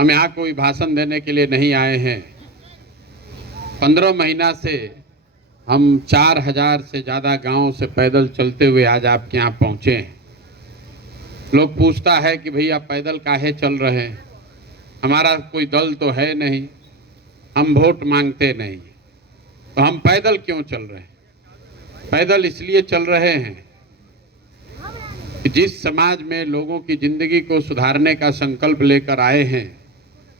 हम यहाँ कोई भाषण देने के लिए नहीं आए हैं। 15 महीना से हम 4000 से ज़्यादा गांव से पैदल चलते हुए आज आपके यहाँ पहुँचे हैं। लोग पूछता है कि भैया पैदल काहे चल रहे हैं? हमारा कोई दल तो है नहीं, हम वोट मांगते नहीं, तो हम पैदल क्यों चल रहे हैं? पैदल इसलिए चल रहे हैं कि जिस समाज में लोगों की जिंदगी को सुधारने का संकल्प लेकर आए हैं,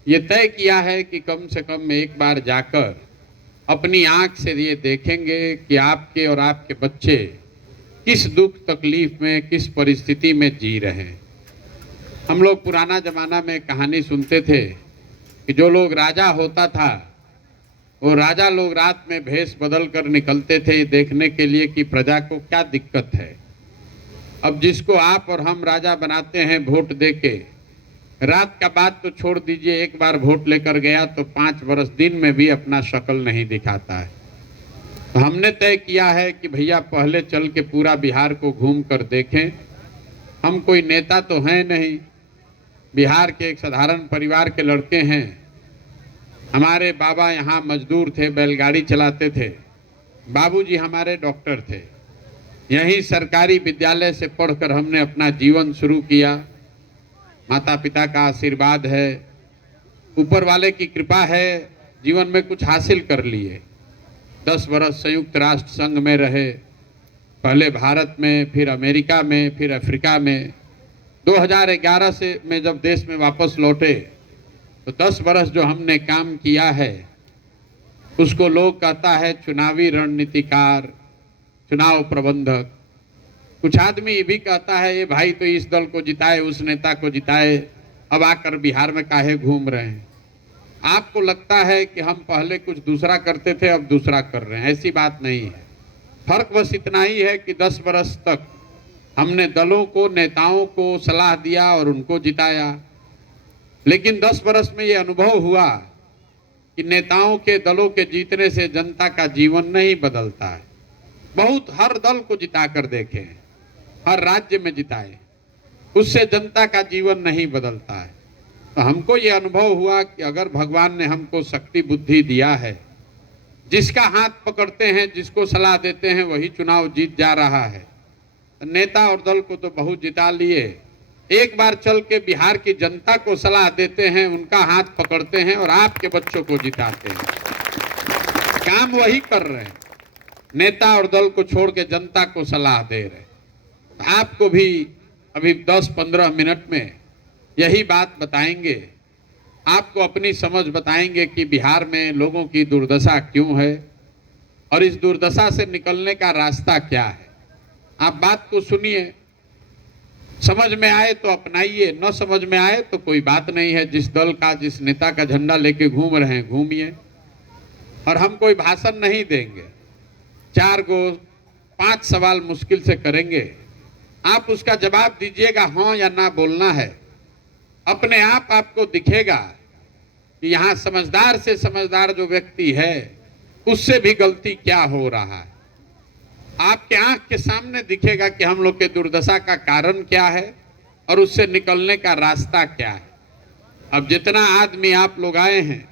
ये तय किया है कि कम से कम एक बार जाकर अपनी आंख से ये देखेंगे कि आपके और आपके बच्चे किस दुख तकलीफ में, किस परिस्थिति में जी रहे हैं। हम लोग पुराना जमाना में कहानी सुनते थे कि जो लोग राजा होता था, वो राजा लोग रात में भेष बदल कर निकलते थे देखने के लिए कि प्रजा को क्या दिक्कत है। अब जिसको आप और हम राजा बनाते हैं वोट देके, रात का बात तो छोड़ दीजिए, एक बार वोट लेकर गया तो 5 वर्ष दिन में भी अपना शक्ल नहीं दिखाता है। तो हमने तय किया है कि भैया पहले चल के पूरा बिहार को घूम कर देखें। हम कोई नेता तो हैं नहीं, बिहार के एक साधारण परिवार के लड़के हैं। हमारे बाबा यहाँ मजदूर थे, बैलगाड़ी चलाते थे। बाबूजी हमारे डॉक्टर थे। यहीं सरकारी विद्यालय से पढ़कर हमने अपना जीवन शुरू किया। माता पिता का आशीर्वाद है, ऊपर वाले की कृपा है, जीवन में कुछ हासिल कर लिए। 10 वर्ष संयुक्त राष्ट्र संघ में रहे, पहले भारत में, फिर अमेरिका में, फिर अफ्रीका में। 2011 से में जब देश में वापस लौटे तो 10 वर्ष जो हमने काम किया है उसको लोग कहता है चुनावी रणनीतिकार, चुनाव प्रबंधक। कुछ आदमी ये भी कहता है ये भाई तो इस दल को जिताए, उस नेता को जिताए, अब आकर बिहार में काहे घूम रहे हैं। आपको लगता है कि हम पहले कुछ दूसरा करते थे, अब दूसरा कर रहे हैं। ऐसी बात नहीं है। फर्क बस इतना ही है कि 10 वर्ष तक हमने दलों को, नेताओं को सलाह दिया और उनको जिताया। लेकिन 10 वर्ष में ये अनुभव हुआ कि नेताओं के, दलों के जीतने से जनता का जीवन नहीं बदलता है। बहुत हर दल को जिता कर देखे, हर राज्य में जिताए, उससे जनता का जीवन नहीं बदलता है। तो हमको ये अनुभव हुआ कि अगर भगवान ने हमको शक्ति बुद्धि दिया है, जिसका हाथ पकड़ते हैं, जिसको सलाह देते हैं, वही चुनाव जीत जा रहा है। नेता और दल को तो बहुत जिता लिए, एक बार चल के बिहार की जनता को सलाह देते हैं, उनका हाथ पकड़ते हैं और आपके बच्चों को जिताते हैं। काम वही कर रहे हैं, नेता और दल को छोड़ के जनता को सलाह दे रहे हैं। आपको भी अभी 10-15 मिनट में यही बात बताएंगे, आपको अपनी समझ बताएंगे कि बिहार में लोगों की दुर्दशा क्यों है और इस दुर्दशा से निकलने का रास्ता क्या है। आप बात को सुनिए, समझ में आए तो अपनाइए, न समझ में आए तो कोई बात नहीं है। जिस दल का, जिस नेता का झंडा लेके घूम रहे हैं, घूमिए। और हम कोई भाषण नहीं देंगे, 5 सवाल मुश्किल से करेंगे, आप उसका जवाब दीजिएगा, हाँ या ना बोलना है। अपने आप आपको दिखेगा कि यहाँ समझदार से समझदार जो व्यक्ति है उससे भी गलती क्या हो रहा है। आपके आंख के सामने दिखेगा कि हम लोग के दुर्दशा का कारण क्या है और उससे निकलने का रास्ता क्या है। अब जितना आदमी आप लोग आए हैं,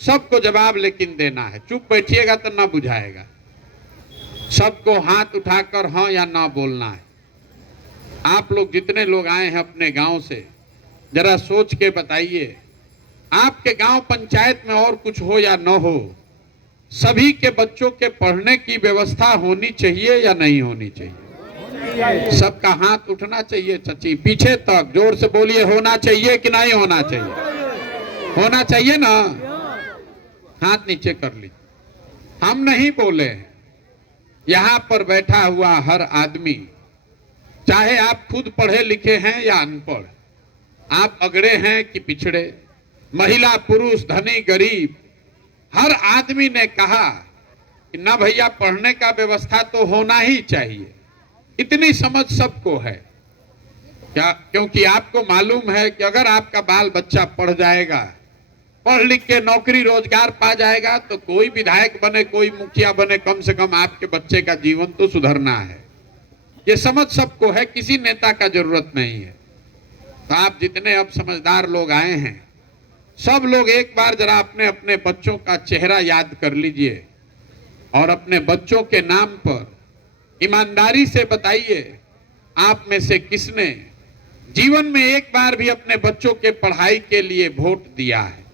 सबको जवाब लेकिन देना है। चुप बैठिएगा तो ना बुझाएगा। सबको हाथ उठाकर हाँ या ना बोलना है। आप लोग जितने लोग आए हैं अपने गांव से, जरा सोच के बताइए, आपके गांव पंचायत में और कुछ हो या न हो, सभी के बच्चों के पढ़ने की व्यवस्था होनी चाहिए या नहीं होनी चाहिए? सबका हाथ उठना चाहिए। चची पीछे तक जोर से बोलिए, होना चाहिए कि नहीं होना चाहिए? होना चाहिए ना? हाथ नीचे कर लीजिए। हम नहीं बोले हैं, यहाँ पर बैठा हुआ हर आदमी, चाहे आप खुद पढ़े लिखे हैं या अनपढ़, आप अगड़े हैं कि पिछड़े, महिला पुरुष, धनी गरीब, हर आदमी ने कहा कि ना भैया पढ़ने का व्यवस्था तो होना ही चाहिए। इतनी समझ सबको है क्या? क्योंकि आपको मालूम है कि अगर आपका बाल बच्चा पढ़ जाएगा, पढ़ लिख के नौकरी रोजगार पा जाएगा, तो कोई विधायक बने, कोई मुखिया बने, कम से कम आपके बच्चे का जीवन तो सुधरना है। ये समझ सबको है, किसी नेता का जरूरत नहीं है। तो आप जितने अब समझदार लोग आए हैं, सब लोग एक बार जरा अपने अपने बच्चों का चेहरा याद कर लीजिए और अपने बच्चों के नाम पर ईमानदारी से बताइए, आप में से किसने जीवन में एक बार भी अपने बच्चों के पढ़ाई के लिए वोट दिया है?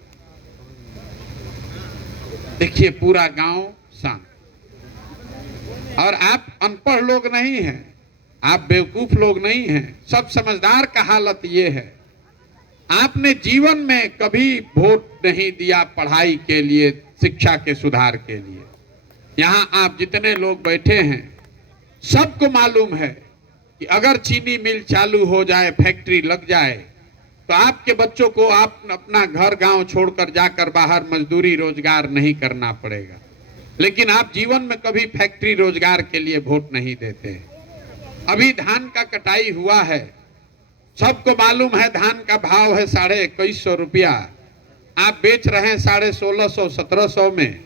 देखिए पूरा गांव शांत। और आप अनपढ़ लोग नहीं हैं, आप बेवकूफ लोग नहीं हैं, सब समझदार का हालत ये है, आपने जीवन में कभी वोट नहीं दिया पढ़ाई के लिए, शिक्षा के सुधार के लिए। यहां आप जितने लोग बैठे हैं सबको मालूम है कि अगर चीनी मिल चालू हो जाए, फैक्ट्री लग जाए, तो आपके बच्चों को आप अपना घर गांव छोड़कर जाकर बाहर मजदूरी रोजगार नहीं करना पड़ेगा। लेकिन आप जीवन में कभी फैक्ट्री रोजगार के लिए वोट नहीं देते। अभी धान का कटाई हुआ है, सबको मालूम है धान का भाव है 2150 रुपया, आप बेच रहे हैं 1650 1700 में।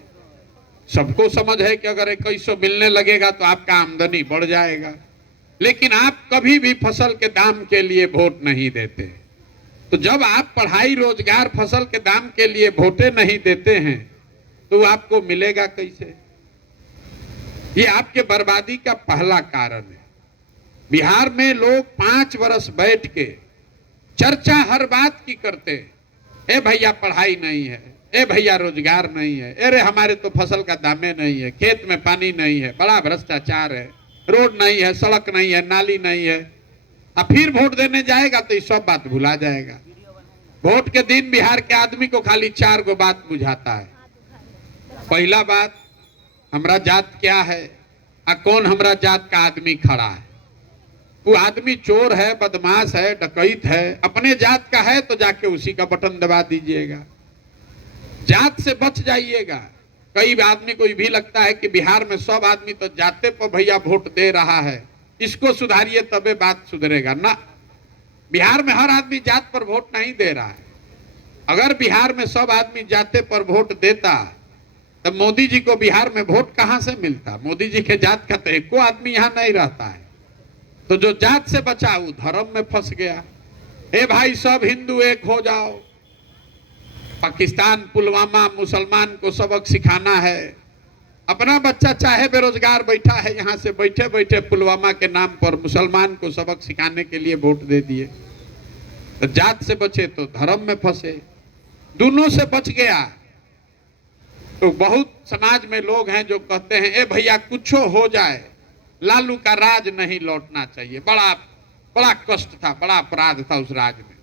सबको समझ है कि अगर 2100 मिलने लगेगा तो आपका आमदनी बढ़ जाएगा, लेकिन आप कभी भी फसल के दाम के लिए वोट नहीं देते। तो जब आप पढ़ाई रोजगार फसल के दाम के लिए वोटे नहीं देते हैं तो आपको मिलेगा कैसे? ये आपके बर्बादी का पहला कारण है। बिहार में लोग 5 वर्ष बैठ के चर्चा हर बात की करते, ए भैया पढ़ाई नहीं है, ए भैया रोजगार नहीं है, अरे हमारे तो फसल का दामे नहीं है, खेत में पानी नहीं है, बड़ा भ्रष्टाचार है, रोड नहीं है, सड़क नहीं है, नाली नहीं है। अब फिर वोट देने जाएगा तो ये सब बात भुला जाएगा। वोट के दिन बिहार के आदमी को खाली 4 गो बात बुझाता है। पहला बात, हमरा जात क्या है, कौन हमरा जात का आदमी खड़ा है। वो आदमी चोर है, बदमाश है, डकैत है, अपने जात का है तो जाके उसी का बटन दबा दीजिएगा। जात से बच जाइएगा। कई आदमी को भी लगता है कि बिहार में सब आदमी तो जाते पर भैया वोट दे रहा है, इसको सुधारिए तबे बात सुधरेगा। ना, बिहार में हर आदमी जात पर वोट नहीं दे रहा है। अगर बिहार में सब आदमी जाते पर वोट देता तब मोदी जी को बिहार में वोट कहां से मिलता? मोदी जी के जात का तो एको आदमी यहां नहीं रहता है। तो जो जात से बचा वो धर्म में फंस गया। ए भाई सब हिंदू एक हो जाओ। पाकिस्तान पुलवामा मुसलमान को सबक सिखाना है। अपना बच्चा चाहे बेरोजगार बैठा है, यहां से बैठे बैठे पुलवामा के नाम पर मुसलमान को सबक सिखाने के लिए वोट दे दिए। तो जात से बचे तो धर्म में फंसे, दोनों से बच गया। तो बहुत समाज में लोग हैं जो कहते हैं ए भैया कुछ हो जाए, लालू का राज नहीं लौटना चाहिए। बड़ा बड़ा कष्ट था, बड़ा अपराध था उस राज में।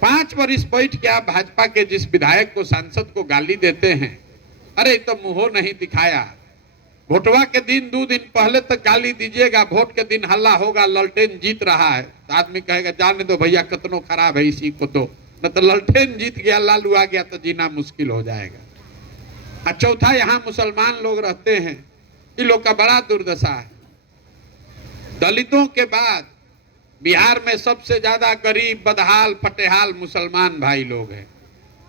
5 वर्ष बैठ के आप भाजपा के जिस विधायक को, सांसद को गाली देते हैं, अरे तो मुंह नहीं दिखाया। वोटवा के दिन 2 दिन पहले तक गाली दीजिएगा, वोट के दिन हल्ला होगा ललटेन जीत रहा है तो आदमी कहेगा जाने दो भैया कितनो खराब है इसी को दो, न तो ललटेन जीत गया लालू आ गया तो जीना मुश्किल हो जाएगा। और चौथा, यहाँ मुसलमान लोग रहते हैं, इन लोग का बड़ा दुर्दशा है। दलितों के बाद बिहार में सबसे ज्यादा गरीब बदहाल फटेहाल मुसलमान भाई लोग हैं।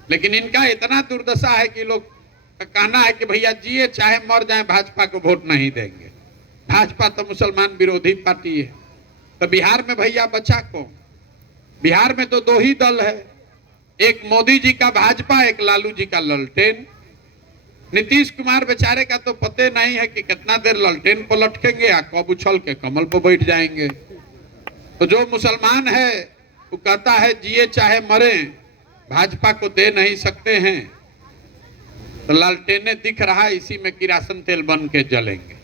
लेकिन इनका इतना दुर्दशा है कि लोग का कहना है कि भैया जिए चाहे मर जाए भाजपा को वोट नहीं देंगे। भाजपा तो मुसलमान विरोधी पार्टी है। तो बिहार में भैया बचा कौन? बिहार में तो 2 ही दल है, एक मोदी जी का भाजपा, एक लालू जी का ललटेन। नीतीश कुमार बेचारे का तो पते नहीं है कि कितना देर ललटेन पर लटकेंगे या कब उछल के कमल पर बैठ जाएंगे। तो जो मुसलमान है वो कहता है जिए चाहे मरे भाजपा को दे नहीं सकते हैं। तो लालटेने दिख रहा है, इसी में किरासन तेल बन के जलेंगे।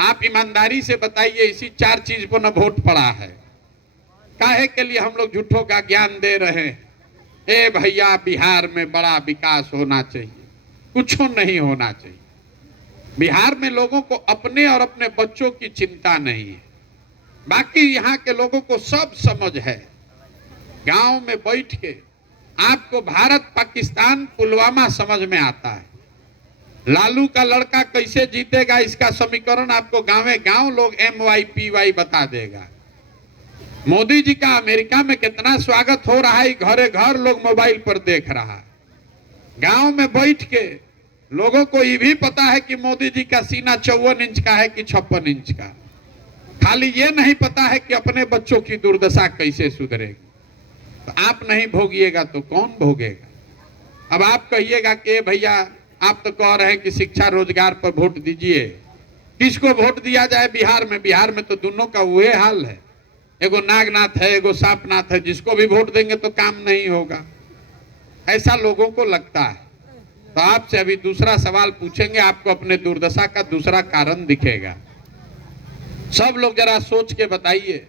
आप ईमानदारी से बताइए, इसी 4 चीज पर न वोट पड़ा है। काहे के लिए हम लोग झूठों का ज्ञान दे रहे हैं? ए भैया बिहार में बड़ा विकास होना चाहिए, कुछ नहीं होना चाहिए। बिहार में लोगों को अपने और अपने बच्चों की चिंता नहीं है। बाकी यहाँ के लोगों को सब समझ है। गांव में बैठ के आपको भारत पाकिस्तान पुलवामा समझ में आता है। लालू का लड़का कैसे जीतेगा इसका समीकरण आपको गांवे गांव लोग MYPY बता देगा। मोदी जी का अमेरिका में कितना स्वागत हो रहा है, घरे घर लोग मोबाइल पर देख रहा है। गांव में बैठ के लोगों को ये भी पता है कि मोदी जी का सीना 54 इंच का है कि 56 इंच का। खाली ये नहीं पता है कि अपने बच्चों की दुर्दशा कैसे सुधरेगी। तो आप नहीं भोगिएगा तो कौन भोगेगा? अब आप कहिएगा कि भैया आप तो कह रहे हैं कि शिक्षा रोजगार पर वोट दीजिए, किसको वोट दिया जाए बिहार में? बिहार में तो दोनों का वही हाल है, एगो नागनाथ है, एगो सांपनाथ है, जिसको भी वोट देंगे तो काम नहीं होगा, ऐसा लोगों को लगता है। तो आपसे अभी दूसरा सवाल पूछेंगे, आपको अपने दुर्दशा का दूसरा कारण दिखेगा। सब लोग जरा सोच के बताइए,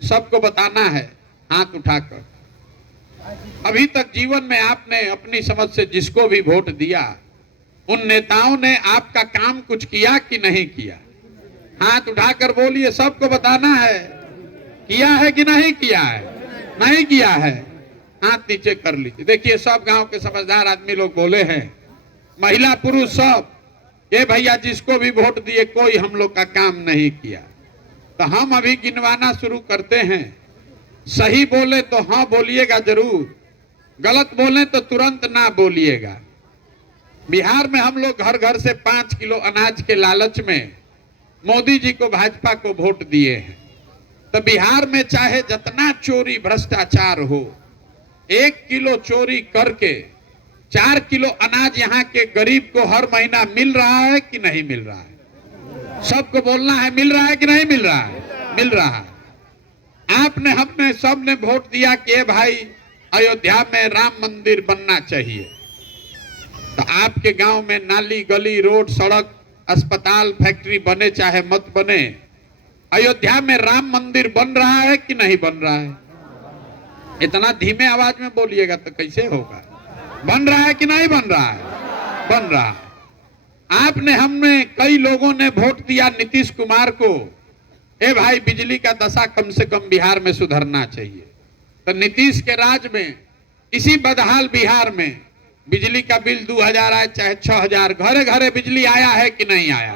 सबको बताना है हाथ उठाकर। अभी तक जीवन में आपने अपनी समझ से जिसको भी वोट दिया, उन नेताओं ने आपका काम कुछ किया कि नहीं किया? हाथ उठाकर बोलिए, सबको बताना है, किया है कि नहीं किया है? नहीं किया है, हाथ नीचे कर लीजिए। देखिए सब गांव के समझदार आदमी लोग बोले हैं, महिला पुरुष सब, ये भैया जिसको भी वोट दिए कोई हम लोग का काम नहीं किया। तो हम अभी गिनवाना शुरू करते हैं। सही बोले तो हाँ बोलिएगा जरूर, गलत बोले तो तुरंत ना बोलिएगा। बिहार में हम लोग घर घर से 5 किलो अनाज के लालच में मोदी जी को, भाजपा को वोट दिए हैं। तो बिहार में चाहे जितना चोरी भ्रष्टाचार हो, 1 किलो चोरी करके 4 किलो अनाज यहाँ के गरीब को हर महीना मिल रहा है कि नहीं मिल रहा है? सबको बोलना है, मिल रहा है कि नहीं मिल रहा है? मिल रहा है। आपने, हमने, सबने वोट दिया कि भाई अयोध्या में राम मंदिर बनना चाहिए। तो आपके गांव में नाली, गली, रोड, सड़क, अस्पताल, फैक्ट्री बने चाहे मत बने, अयोध्या में राम मंदिर बन रहा है कि नहीं बन रहा है? इतना धीमे आवाज में बोलिएगा तो कैसे होगा? बन रहा है कि नहीं बन रहा है? बन रहा है। आपने, हमने, कई लोगों ने वोट दिया नीतीश कुमार को, ए भाई बिजली का दशा कम से कम बिहार में सुधरना चाहिए। तो नीतीश के राज में इसी बदहाल बिहार में बिजली का बिल 2000 आए चाहे 6000, घरे घरे बिजली आया है कि नहीं आया?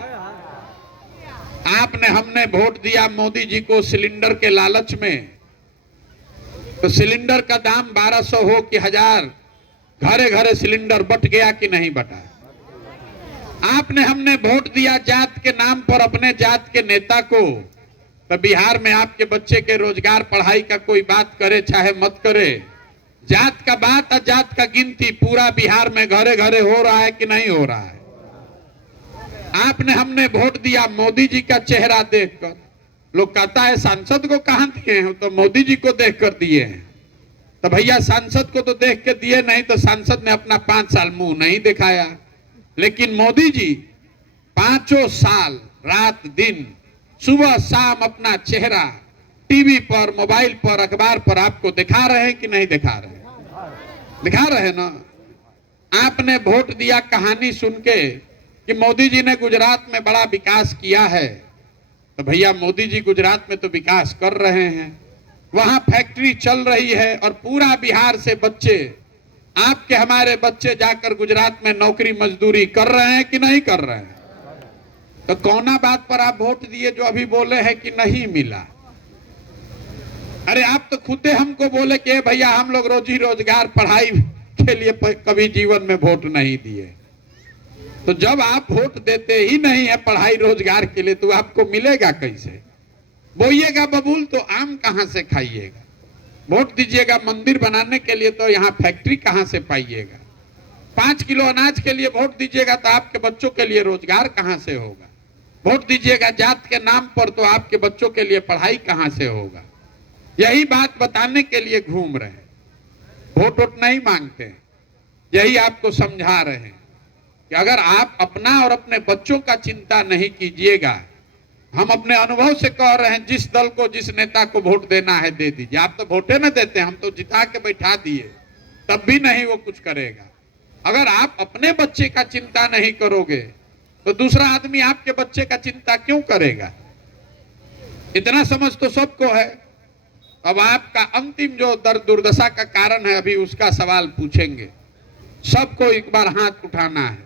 आपने, हमने वोट दिया मोदी जी को सिलेंडर के लालच में, तो सिलेंडर का दाम 1200 हो कि 1000, घरे घरे सिलेंडर बट गया कि नहीं बटा? आपने, हमने वोट दिया जात के नाम पर अपने जात के नेता को, तो बिहार में आपके बच्चे के रोजगार पढ़ाई का कोई बात करे चाहे मत करे, जात का बात और जात का गिनती पूरा बिहार में घरे घरे हो रहा है कि नहीं हो रहा है? आपने, हमने वोट दिया मोदी जी का चेहरा देखकर, लोग कहता है सांसद को कहां दिए हैं? तो मोदी जी को देखकर दिए हैं। तो भैया सांसद को तो देख के दिए नहीं, तो सांसद ने अपना 5 साल मुंह नहीं दिखाया, लेकिन मोदी जी 5 साल रात दिन सुबह शाम अपना चेहरा टीवी पर, मोबाइल पर, अखबार पर आपको दिखा रहे हैं कि नहीं दिखा रहे? दिखा रहे हैं ना। आपने वोट दिया कहानी सुन के कि मोदी जी ने गुजरात में बड़ा विकास किया है, तो भैया मोदी जी गुजरात में तो विकास कर रहे हैं, वहां फैक्ट्री चल रही है और पूरा बिहार से बच्चे, आपके हमारे बच्चे जाकर गुजरात में नौकरी मजदूरी कर रहे हैं कि नहीं कर रहे हैं? तो कौना बात पर आप वोट दिए जो अभी बोले हैं कि नहीं मिला? अरे आप तो खुद हमको बोले कि भैया हम लोग रोजी रोजगार पढ़ाई के लिए कभी जीवन में वोट नहीं दिए। तो जब आप वोट देते ही नहीं है पढ़ाई रोजगार के लिए, तो आपको मिलेगा कैसे? बोइएगा बबूल तो आम कहां से खाइएगा? वोट दीजिएगा मंदिर बनाने के लिए, तो यहाँ फैक्ट्री कहां से पाइएगा? 5 किलो अनाज के लिए वोट दीजिएगा तो आपके बच्चों के लिए रोजगार कहां से होगा? वोट दीजिएगा जात के नाम पर, तो आपके बच्चों के लिए पढ़ाई कहां से होगा? यही बात बताने के लिए घूम रहे हैं, वोट वोट नहीं मांगते हैं। यही आपको समझा रहे हैं कि अगर आप अपना और अपने बच्चों का चिंता नहीं कीजिएगा, हम अपने अनुभव से कह रहे हैं, जिस दल को, जिस नेता को वोट देना है दे दीजिए। आप तो वोटे न देते, हम तो जिता के बैठा दिए, तब भी नहीं वो कुछ करेगा। अगर आप अपने बच्चे का चिंता नहीं करोगे तो दूसरा आदमी आपके बच्चे का चिंता क्यों करेगा? इतना समझ तो सबको है। अब आपका अंतिम जो दुर्दशा का कारण है, अभी उसका सवाल पूछेंगे। सबको एक बार हाथ उठाना है,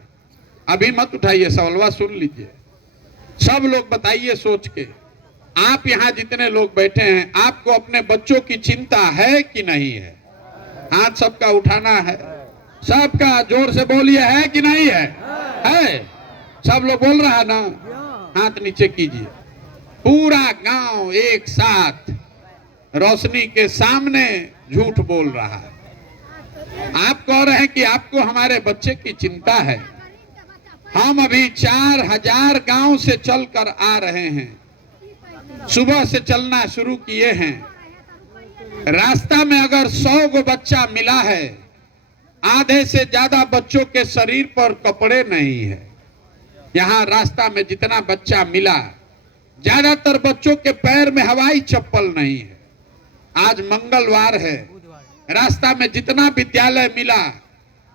अभी मत उठाइए, सवालवा सुन लीजिए। सब लोग बताइए सोच के, आप यहाँ जितने लोग बैठे हैं, आपको अपने बच्चों की चिंता है कि नहीं है? हाथ सबका उठाना है, सबका जोर से बोलिए, है कि नहीं है? है। सब लोग बोल रहा है ना? हाथ नीचे कीजिए। पूरा गांव एक साथ रोशनी के सामने झूठ बोल रहा है। आप कह रहे हैं कि आपको हमारे बच्चे की चिंता है। हम अभी 4000 गांव से चलकर आ रहे हैं, सुबह से चलना शुरू किए हैं। रास्ता में अगर 100 गो बच्चा मिला है, आधे से ज्यादा बच्चों के शरीर पर कपड़े नहीं है। यहाँ रास्ता में जितना बच्चा मिला, ज्यादातर बच्चों के पैर में हवाई चप्पल नहीं है। आज मंगलवार है, रास्ता में जितना विद्यालय मिला,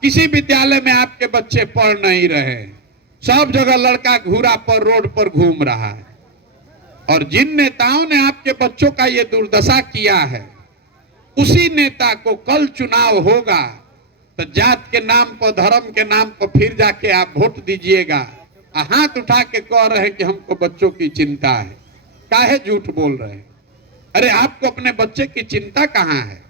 किसी विद्यालय में आपके बच्चे पढ़ नहीं रहे। सब जगह लड़का घूरा पर रोड पर घूम रहा है। और जिन नेताओं ने आपके बच्चों का ये दुर्दशा किया है, उसी नेता को कल चुनाव होगा तो जात के नाम पर, धर्म के नाम पर फिर जाके आप वोट दीजिएगा। हाथ उठा के कह रहे हैं कि हमको बच्चों की चिंता है। काहे झूठ बोल रहे हैं? अरे आपको अपने बच्चे की चिंता कहाँ है?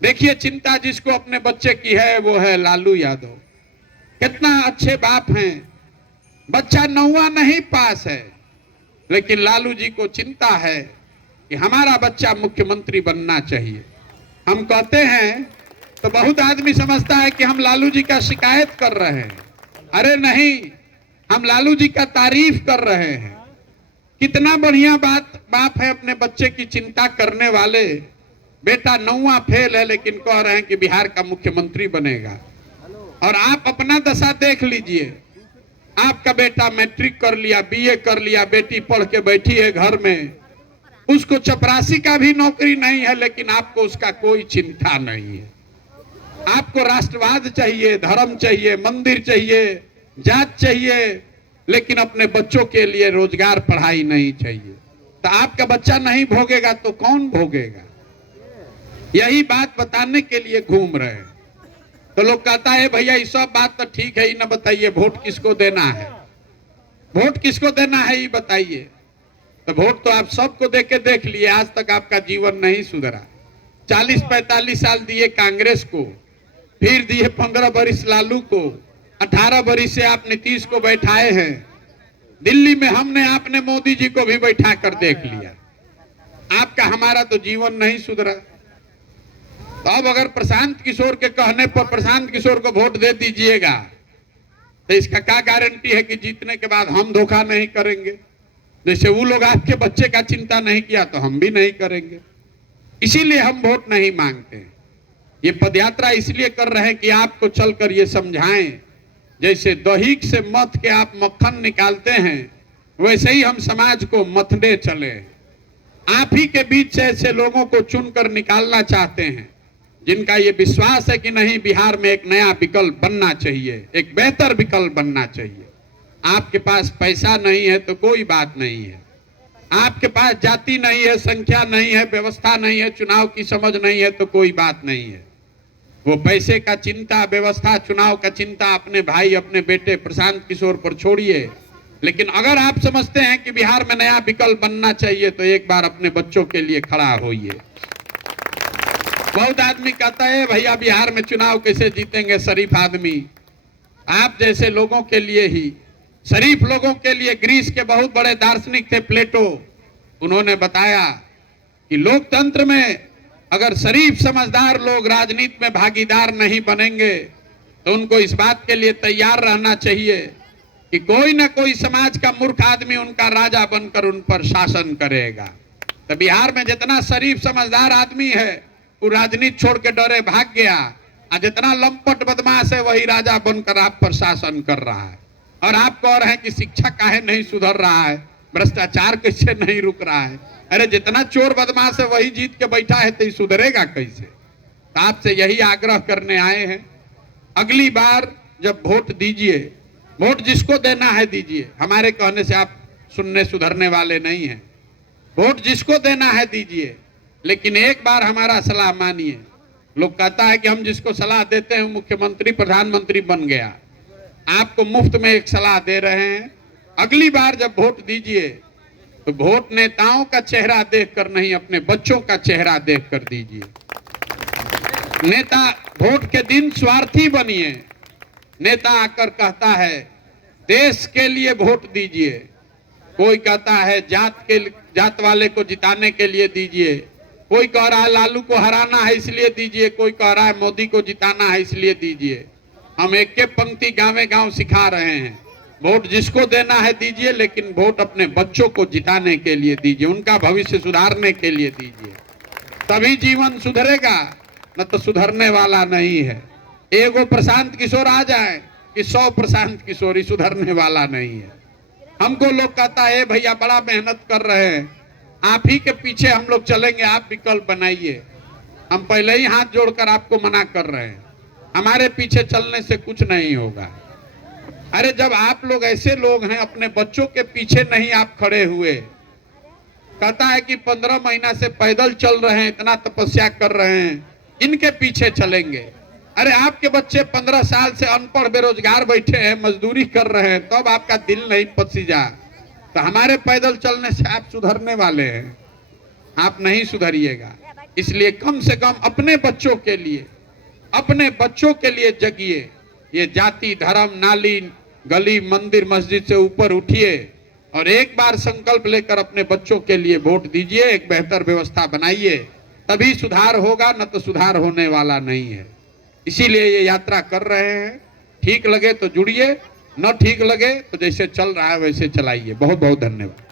देखिए, चिंता जिसको अपने बच्चे की है वो है लालू यादव। कितना अच्छे बाप हैं, बच्चा 9वां नहीं पास है, लेकिन लालू जी को चिंता है कि हमारा बच्चा मुख्यमंत्री बनना चाहिए। हम कहते हैं तो बहुत आदमी समझता है कि हम लालू जी का शिकायत कर रहे हैं। अरे नहीं, हम लालू जी का तारीफ कर रहे हैं। कितना बढ़िया बाप है अपने बच्चे की चिंता करने वाले। बेटा 9वां फेल है, लेकिन कह रहे हैं कि बिहार का मुख्यमंत्री बनेगा। और आप अपना दशा देख लीजिए। आपका बेटा मैट्रिक कर लिया, बीए कर लिया, बेटी पढ़ के बैठी है घर में, उसको चपरासी का भी नौकरी नहीं है, लेकिन आपको उसका कोई चिंता नहीं है। आपको राष्ट्रवाद चाहिए, धर्म चाहिए, मंदिर चाहिए, जात चाहिए, लेकिन अपने बच्चों के लिए रोजगार, पढ़ाई नहीं चाहिए। तो आपका बच्चा नहीं भोगेगा तो कौन भोगेगा? यही बात बताने के लिए घूम रहे हैं। तो लोग कहता है भैया ये सब बात तो ठीक है, ही ना बताइए वोट किसको देना है, वोट किसको देना है ये बताइए। तो वोट तो आप सबको दे के देख लिए, आज तक आपका जीवन नहीं सुधरा। 40-45 साल दिए कांग्रेस को, फिर दिए 15 बरिस लालू को, 18 बरिस से आप नीतीश को बैठाए हैं। दिल्ली में हमने आपने मोदी जी को भी बैठा कर देख लिया। आपका हमारा तो जीवन नहीं सुधरा। तो अब अगर प्रशांत किशोर के कहने पर प्रशांत किशोर को वोट दे दीजिएगा, तो इसका क्या गारंटी है कि जीतने के बाद हम धोखा नहीं करेंगे? जैसे वो लोग आपके बच्चे का चिंता नहीं किया तो हम भी नहीं करेंगे। इसीलिए हम वोट नहीं मांगते। ये पदयात्रा इसलिए कर रहे हैं कि आपको चलकर ये समझाएं, जैसे दही से मथ के आप मक्खन निकालते हैं, वैसे ही हम समाज को मथने चले। आप ही के बीच से ऐसे लोगों को चुनकर निकालना चाहते हैं जिनका ये विश्वास है कि नहीं, बिहार में एक नया विकल्प बनना चाहिए, एक बेहतर विकल्प बनना चाहिए। आपके पास पैसा नहीं है तो कोई बात नहीं है, आपके पास जाति नहीं है, संख्या नहीं है, व्यवस्था नहीं है, चुनाव की समझ नहीं है तो कोई बात नहीं है। वो पैसे का चिंता, व्यवस्था, चुनाव का चिंता अपने भाई, अपने बेटे प्रशांत किशोर पर छोड़िए। लेकिन अगर आप समझते हैं कि बिहार में नया विकल्प बनना चाहिए तो एक बार अपने बच्चों के लिए खड़ा होइए। बहुत आदमी कहता है भैया बिहार में चुनाव कैसे जीतेंगे शरीफ आदमी। आप जैसे लोगों के लिए ही, शरीफ लोगों के लिए ग्रीस के बहुत बड़े दार्शनिक थे प्लेटो, उन्होंने बताया कि लोकतंत्र में अगर शरीफ समझदार लोग राजनीति में भागीदार नहीं बनेंगे तो उनको इस बात के लिए तैयार रहना चाहिए कि कोई ना कोई समाज का मूर्ख आदमी उनका राजा बनकर उन पर शासन करेगा। तो बिहार में जितना शरीफ समझदार आदमी है वो राजनीति छोड़ के डरे भाग गया, और जितना लंपट बदमाश है वही राजा बनकर आप पर शासन कर रहा है। और आप कह रहे हैं कि शिक्षा काहे नहीं सुधर रहा है, भ्रष्टाचार कैसे नहीं रुक रहा है। अरे जितना चोर बदमाश है वही जीत के बैठा है तो ये सुधरेगा कैसे? तो आपसे यही आग्रह करने आए हैं, अगली बार जब वोट दीजिए, वोट जिसको देना है दीजिए। हमारे कहने से आप सुनने सुधरने वाले नहीं हैं। वोट जिसको देना है दीजिए, लेकिन एक बार हमारा सलाह मानिए। लोग कहता है कि हम जिसको सलाह देते हैं मुख्यमंत्री प्रधानमंत्री बन गया। आपको मुफ्त में एक सलाह दे रहे हैं, अगली बार जब वोट दीजिए तो वोट नेताओं का चेहरा देखकर नहीं, अपने बच्चों का चेहरा देखकर दीजिए। नेता वोट के दिन स्वार्थी बनिए। नेता आकर कहता है देश के लिए वोट दीजिए, कोई कहता है जात वाले को जिताने के लिए दीजिए, कोई कह रहा है लालू को हराना है इसलिए दीजिए, कोई कह रहा है मोदी को जिताना है इसलिए दीजिए। हम एक एक पंक्ति गाँव गाँव सिखा रहे हैं, वोट जिसको देना है दीजिए, लेकिन वोट अपने बच्चों को जिताने के लिए दीजिए, उनका भविष्य सुधारने के लिए दीजिए, तभी जीवन सुधरेगा, न तो सुधरने वाला नहीं है। एगो प्रशांत किशोर आ जाए कि 100 प्रशांत किशोर ही सुधरने वाला नहीं है। हमको लोग कहता है भैया बड़ा मेहनत कर रहे हैं, आप ही के पीछे हम लोग चलेंगे, आप विकल्प बनाइए। हम पहले ही हाथ जोड़कर आपको मना कर रहे हैं, हमारे पीछे चलने से कुछ नहीं होगा। अरे जब आप लोग ऐसे लोग हैं, अपने बच्चों के पीछे नहीं आप खड़े हुए, कहता है कि 15 महीना से पैदल चल रहे हैं, इतना तपस्या कर रहे हैं, इनके पीछे चलेंगे। अरे आपके बच्चे 15 साल से अनपढ़ बेरोजगार बैठे हैं, मजदूरी कर रहे हैं, तब आपका दिल नहीं पसीजा, तो हमारे पैदल चलने से आप सुधरने वाले हैं? आप नहीं सुधरिएगा। इसलिए कम से कम अपने बच्चों के लिए जगिए। ये जाति धर्म नाली गली मंदिर मस्जिद से ऊपर उठिए और एक बार संकल्प लेकर अपने बच्चों के लिए वोट दीजिए, एक बेहतर व्यवस्था बनाइए, तभी सुधार होगा, न तो सुधार होने वाला नहीं है। इसीलिए ये यात्रा कर रहे हैं। ठीक लगे तो जुड़िए, न ठीक लगे तो जैसे चल रहा है वैसे चलाइए। बहुत बहुत धन्यवाद।